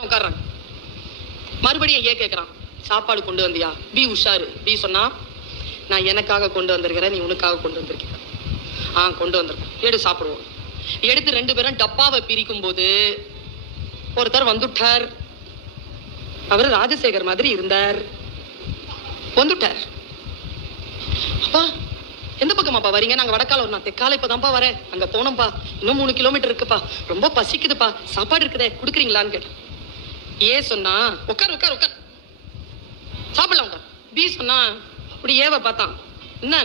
பேரும் மறுபடியும் ஏ கேட்குறான் சாப்பாடு கொண்டு வந்தியா? பி உஷாரு. பி சொன்னா நான் எனக்காக கொண்டு வந்திருக்கிறேன் நீ உனக்காக கொண்டு வந்திருக்கிற. ஆ கொண்டு வந்திருக்கேன். எடு சாப்பிடுவோம். எடுத்து ரெண்டு பேரும் டப்பாவை பிரிக்கும் போது ஒருத்தர் வந்துட்டார். அவர் ராஜசேகர் மாதிரி இருந்தார். வந்துட்டார். அப்பா எந்த பக்கமாப்பா வரீங்க? நாங்க வடக்கால நான் தெக்கால இப்பதான்ப்பா வரேன். அங்க போனோம்ப்பா. இன்னும் மூணு கிலோமீட்டர் இருக்குப்பா. ரொம்ப பசிக்குதுப்பா. சாப்பாடு இருக்குதே குடுக்குறீங்களான்னு கேட்டேன். ஏ சொன்னா? உட்கார் உட்கார் உட்கார் சாப்பிடலாம் உட்கார் பி சொன்னா அப்படி ஏவ பார்த்தான். என்ன?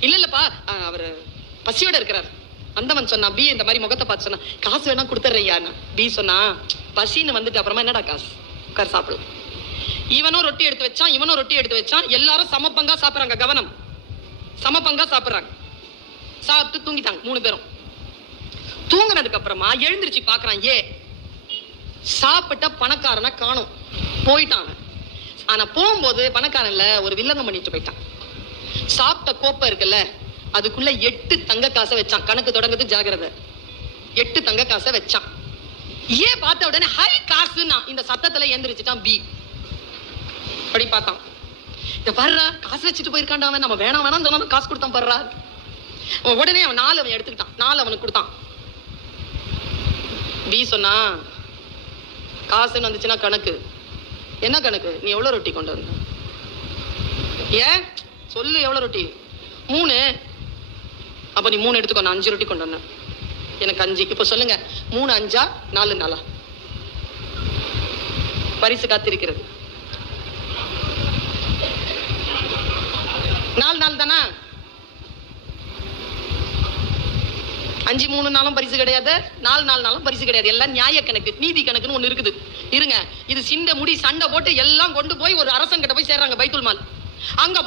இல்ல இல்லப்பா அவர் பசியோட இருக்கிறார். அந்தவன் சொன்னா பி இந்த மாதிரி முகத்தை பார்த்து சொன்னா காசு வேணா கொடுத்துட்றியான்னு பி சொன்னா பசின்னு வந்துட்டு அப்புறமா என்னடா காசு? உட்கார் சாப்பிடலாம் இவனும் ரொட்டி எடுத்து வச்சான் இவனும் ரொட்டி எடுத்து வச்சான். எல்லாரும் சமப்பங்கா சாப்பிட்றாங்க கவனம். சமப்பங்கா சாப்பிட்றாங்க. சாப்பிட்டு தூங்கிட்டாங்க மூணு பேரும். தூங்கினதுக்கு அப்புறமா எழுந்திருச்சு பாக்குறான் ஏ சாப்பிட்ட பணக்காரனை காணும். போயிட்டான் அவன். ஆனா போகும்போது பணக்காரன்ல ஒரு வில்லங்கம் பண்ணிட்டு போயிட்டான். சாப்பிட்ட கோப்பை இருக்குல்ல அதுக்குள்ள எட்டு தங்க காசை வச்சான். கணக்கு தொடங்குது ஜாகிரதை. எட்டு தங்க காசை வச்சான். ஏன் பார்த்த உடனே ஹை காசுன்னா. இந்த சத்தத்துல எந்திரிச்சுட்டான் பி. அப்படி பார்த்தான். இந்த பர்றா காசு வச்சுட்டு போயிருக்கான்டா அவன். நம்ம வேணாம் வேணாம் சொன்னா காசு கொடுத்தான் பர்றா உடனே அவன் நாலு அவன் எடுத்துக்கிட்டான். நாலு அவனுக்கு கொடுத்தான். பி சொன்னா காசுன்னு வந்துச்சுன்னா கணக்கு. என்ன கணக்கு? நீ எவ்வளோ ரொட்டி கொண்டு வந்த? ஏன்? சொல்லு எவ்வளோ ரொட்டி? மூணு. அப்போ நீ மூணு எடுத்துக்கோ நான் அஞ்சு ரொட்டி கொண்டு வந்தேன். எனக்கு அஞ்சு. இப்போ சொல்லுங்க. மூணு அஞ்சா நாலு நாளா பரிசு காத்திருக்கிறது நாலு நாள் தானா அஞ்சு மூணு நாளும் பரிசு கிடையாது நாலு நாலு நாளும் பரிசு கிடையாது. எல்லாம் நியாய கணக்கு நீதி கணக்குன்னு ஒன்று இருக்குது. இருங்க. இது சிண்ட முடி சண்டை போட்டு எல்லாம் கொண்டு போய் ஒரு அரசன் கிட்ட போய் சேர்றாங்க பைத்துல் மால். அங்க போ-